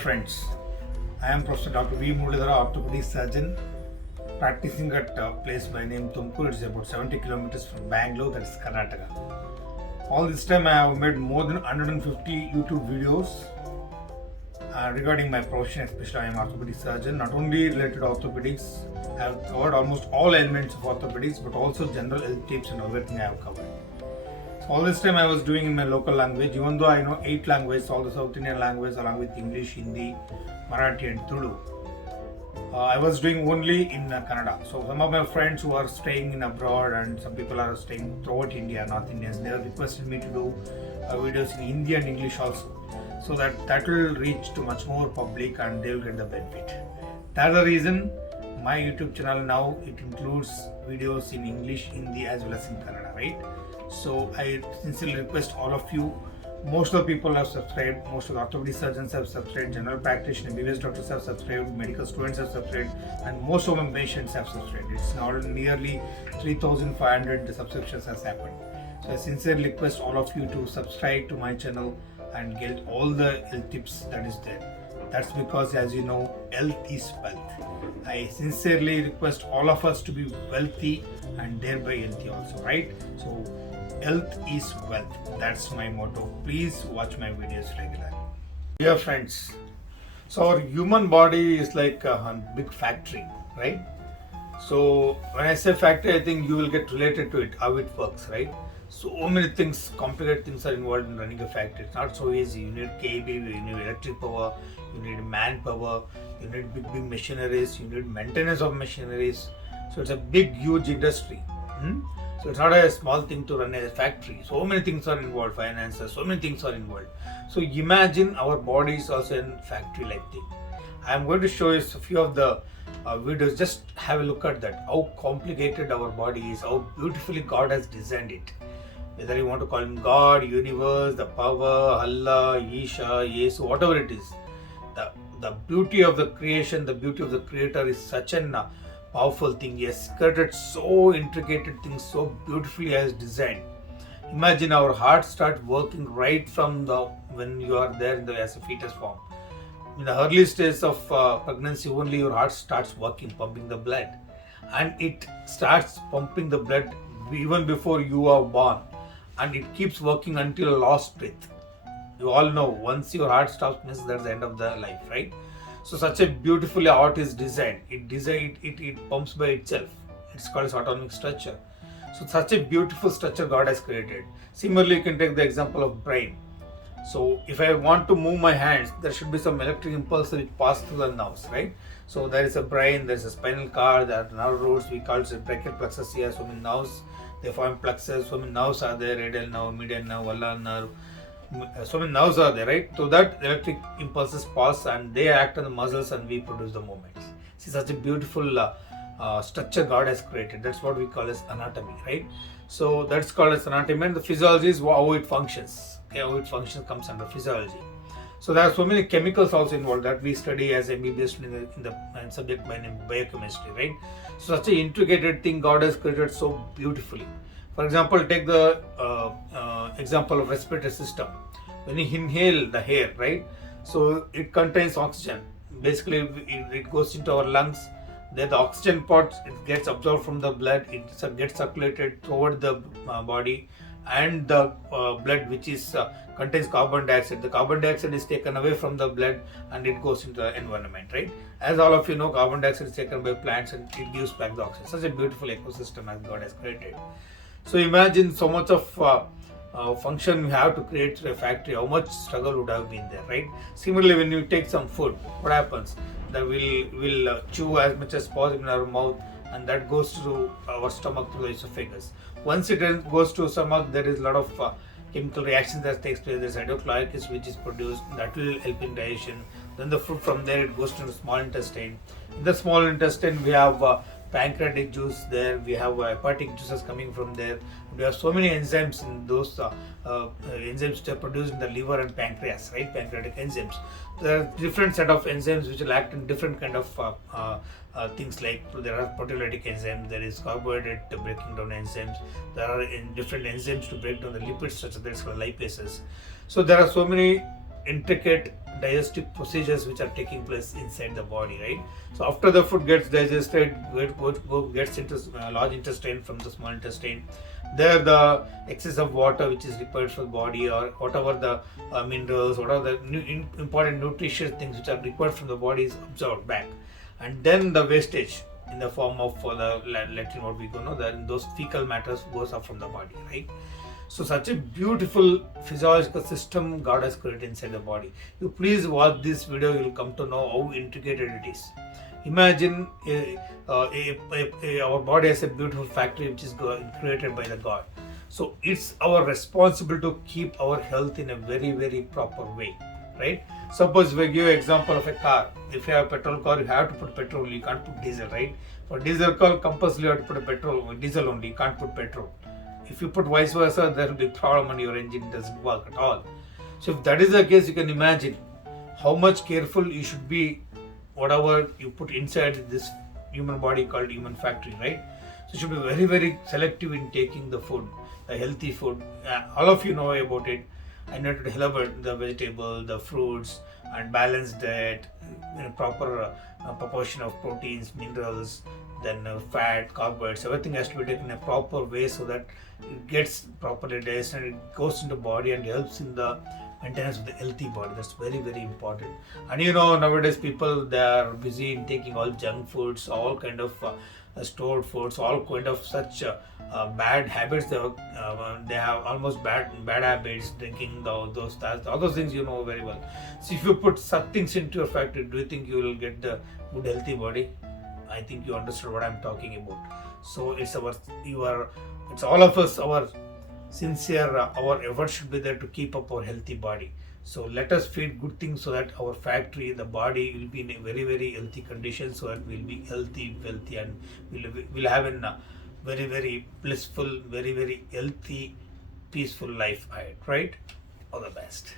friends, I am Prof. Dr. V. Muralidhara, orthopedic surgeon, practicing at a place by name Tumkur. It's about 70 kilometers from Bangalore, that is Karnataka. All this time I have made more than 150 YouTube videos regarding my profession, especially I am orthopedic surgeon. Not only related to orthopedics, I have covered almost all elements of orthopedics, but also general health tips and everything I have covered. All this time I was doing in my local language, even though I know 8 languages, all the South Indian languages along with English, Hindi, Marathi and Tulu. I was doing only in Kannada. So some of my friends who are staying in abroad and some people are staying throughout India, North Indians, they have requested me to do videos in Hindi and English also. So that will reach to much more public and they will get the benefit. That's the reason my YouTube channel now, it includes videos in English, Hindi as well as in Kannada, right? So I sincerely request all of you, most of the people have subscribed, most of the orthopedic surgeons have subscribed, general practitioners, MBBS doctors have subscribed, medical students have subscribed, and most of my patients have subscribed. It's now nearly 3,500 subscriptions has happened. So I sincerely request all of you to subscribe to my channel and get all the health tips that is there. That's because, as you know, health is wealth. I sincerely request all of us to be wealthy and thereby healthy also, right? So health is wealth. That's my motto. Please watch my videos regularly. Dear friends, so our human body is like a big factory, right? So when I say factory, I think you will get related to it, how it works, right? So many things, complicated things are involved in running a factory. It's not so easy. You need cable, you need electric power, you need manpower, you need big machineries, you need maintenance of machineries. So it's a big, huge industry. So it's not a small thing to run a factory. So many things are involved, finances, so many things are involved. So imagine our body is also a factory-like thing. I am going to show you a few of the videos. Just have a look at that. How complicated our body is, how beautifully God has designed it. Whether you want to call him God, universe, the power, Allah, Isha, Yesu, whatever it is. The beauty of the creation, the beauty of the creator is such an powerful thing. He has created so intricate things so beautifully as designed. Imagine our heart start working right from when you are there as a fetus form. In the early stage of pregnancy only your heart starts working, pumping the blood, and it starts pumping the blood even before you are born, and it keeps working until last breath. You all know once your heart stops, means that's the end of the life, right? So such a beautifully heart is designed. It pumps by itself. It's called as autonomic structure. So such a beautiful structure God has created. Similarly, you can take the example of brain. So if I want to move my hands, there should be some electric impulse which pass through the nerves, right? So there is a brain, there is a spinal cord, there are nerve roots, we call it brachial plexus here, so many nerves, they form plexus, so many nerves are there, radial nerve, medial nerve, ulnar nerve, so many nerves are there, right? So that electric impulses pass and they act on the muscles and we produce the movements. See, such a beautiful structure God has created. That's what we call as anatomy, right? So that's called as anatomy, and the physiology is how it functions. Okay, how it functions comes under physiology. So there are so many chemicals also involved that we study as MBBS in the subject by name biochemistry, right? So such an intricate thing God has created so beautifully. For example, take the example of respiratory system. When you inhale the air, right? So it contains oxygen. Basically, it goes into our lungs. Then the oxygen part, it gets absorbed from the blood. It gets circulated toward the body, and the blood which is contains carbon dioxide. The carbon dioxide is taken away from the blood and it goes into the environment, right? As all of you know, carbon dioxide is taken by plants and it gives back the oxygen. Such a beautiful ecosystem as God has created. So imagine so much of function we have to create through a factory, how much struggle would have been there, right? Similarly, when you take some food, what happens? That we'll chew as much as possible in our mouth, and that goes to our stomach through the esophagus. Once it goes to stomach, there is a lot of chemical reaction that takes place. There's hydrochloric acid which is produced, that will help in digestion. Then the food from there, it goes to the small intestine. In the small intestine, we have pancreatic juice there, we have hepatic juices coming from there. We have so many enzymes in those enzymes which are produced in the liver and pancreas, right? Pancreatic enzymes. There are different set of enzymes which will act in different kind of things, like there are proteolytic enzymes, there is carbohydrate breaking down enzymes, there are different enzymes to break down the lipids such as called lipases. So there are so many intricate digestive procedures which are taking place inside the body, right? So after the food gets digested, gets into large intestine from the small intestine. There the excess of water which is required for the body, or whatever the minerals, whatever the important nutritious things which are required from the body is absorbed back, and then the wastage in the form of the latrine, what we know, that those fecal matters goes up from the body, right? So such a beautiful physiological system God has created inside the body. You please watch this video, you will come to know how intricate it is. Imagine our body as a beautiful factory which is created by the God. So it's our responsibility to keep our health in a very, very proper way, right? Suppose we give an example of a car. If you have a petrol car, you have to put petrol, you can't put diesel, right? For diesel car, compulsory you have to put a petrol, diesel only, you can't put petrol. If you put vice versa, there will be a problem and your engine doesn't work at all. So if that is the case, you can imagine how much careful you should be whatever you put inside this human body called human factory, right? So you should be very, very selective in taking the food, the healthy food. All of you know about it. I know to elaborate the vegetable, the fruits, and balanced diet, in a proper proportion of proteins, minerals, then fat, carbohydrates, everything has to be taken in a proper way so that it gets properly digested and it goes into the body and helps in the maintenance of the healthy body. That's very, very important. And nowadays people, they are busy in taking all junk foods, all kind of stored foods, all kind of such bad habits. They have almost bad habits, drinking all those things very well. So if you put such things into your factory, do you think you will get the good healthy body? I think you understood what I'm talking about. So it's all of us, our sincere, our effort should be there to keep up our healthy body. So let us feed good things so that our factory, the body will be in a very, very healthy condition, so that we'll be healthy, wealthy, and we'll have a very, very blissful, very, very healthy, peaceful life ahead, right? All the best.